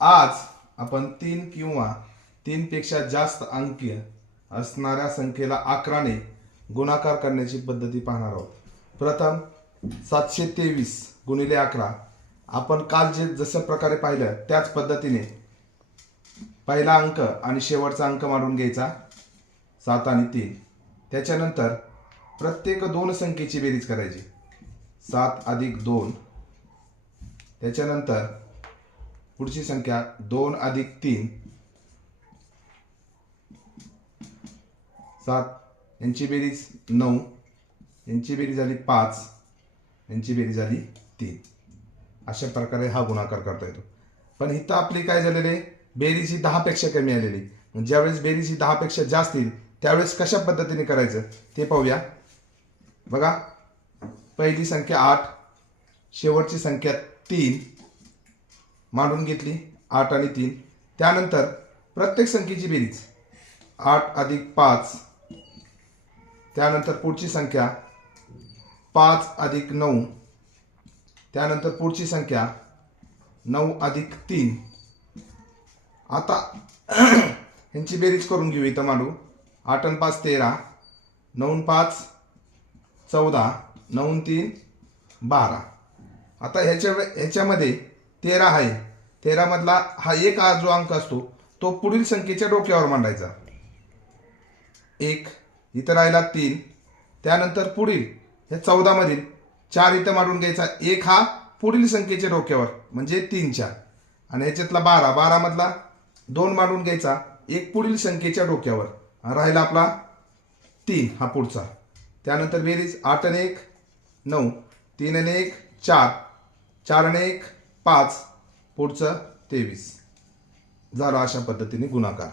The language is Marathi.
आज आपण 3 किंवा 3 पेक्षा जास्त अंकी असणाऱ्या संख्येला 11 ने गुणाकार करण्याची पद्धती पाहणार आहोत. प्रथम 723 गुणिले 11. आपण काल जसं प्रकारे पाहिलं त्याच पद्धतीने पहिला अंक आणि शेवटचा अंक मांडून घ्यायचा 7 आणि 3. त्याच्यानंतर प्रत्येक दोन संख्येची बेरीज करायची 7 अधिक 2. त्याच्यानंतर पुढची संख्या 2 अधिक 3 7. यांची बेरीज 9. यांची बेरीज झाली 5. यांची बेरीज झाली 3. अशा प्रकारे हा गुणाकार करता येतो. पण इथं आपली काय झालेली आहे, बेरीज ही 10 पेक्षा कमी आलेली. ज्यावेळेस बेरीज ही 10 पेक्षा जास्त येईल त्यावेळेस कशा पद्धतीने करायचं ते पाहूया. बघा, पहिली संख्या 8, शेवटची संख्या 3 मांडून घेतली 8 आणि 3. त्यानंतर प्रत्येक संख्येची बेरीज 8 अधिक 5. त्यानंतर पुढची संख्या 5 अधिक 9. त्यानंतर पुढची संख्या 9 अधिक 3. आता यांची बेरीज करून घेऊ. इथं मांडू 8 आणि 5 13, 9 आणि 5 14, 9 आणि 3 12. आता ह्याच्यामध्ये 13 आहे. 13 मधला हा एक जो अंक असतो तो पुढील संख्येच्या डोक्यावर मांडायचा 1. इथं राहिला 3. त्यानंतर पुढील ह्या 14 मधील 4 इथं मांडून घ्यायचा. 1 हा पुढील संख्येच्या डोक्यावर म्हणजे 3च्या. आणि ह्याच्यातला 12 मधला 2 मांडून घ्यायचा 1 पुढील संख्येच्या डोक्यावर. राहिला आपला 3 हा पुढचा. त्यानंतर बेरीज 8 आणि 1 9, 3 आणि 1 4, 4 आणि 1 5, पुढचं 23. झालं अशा पद्धतीने गुणाकार.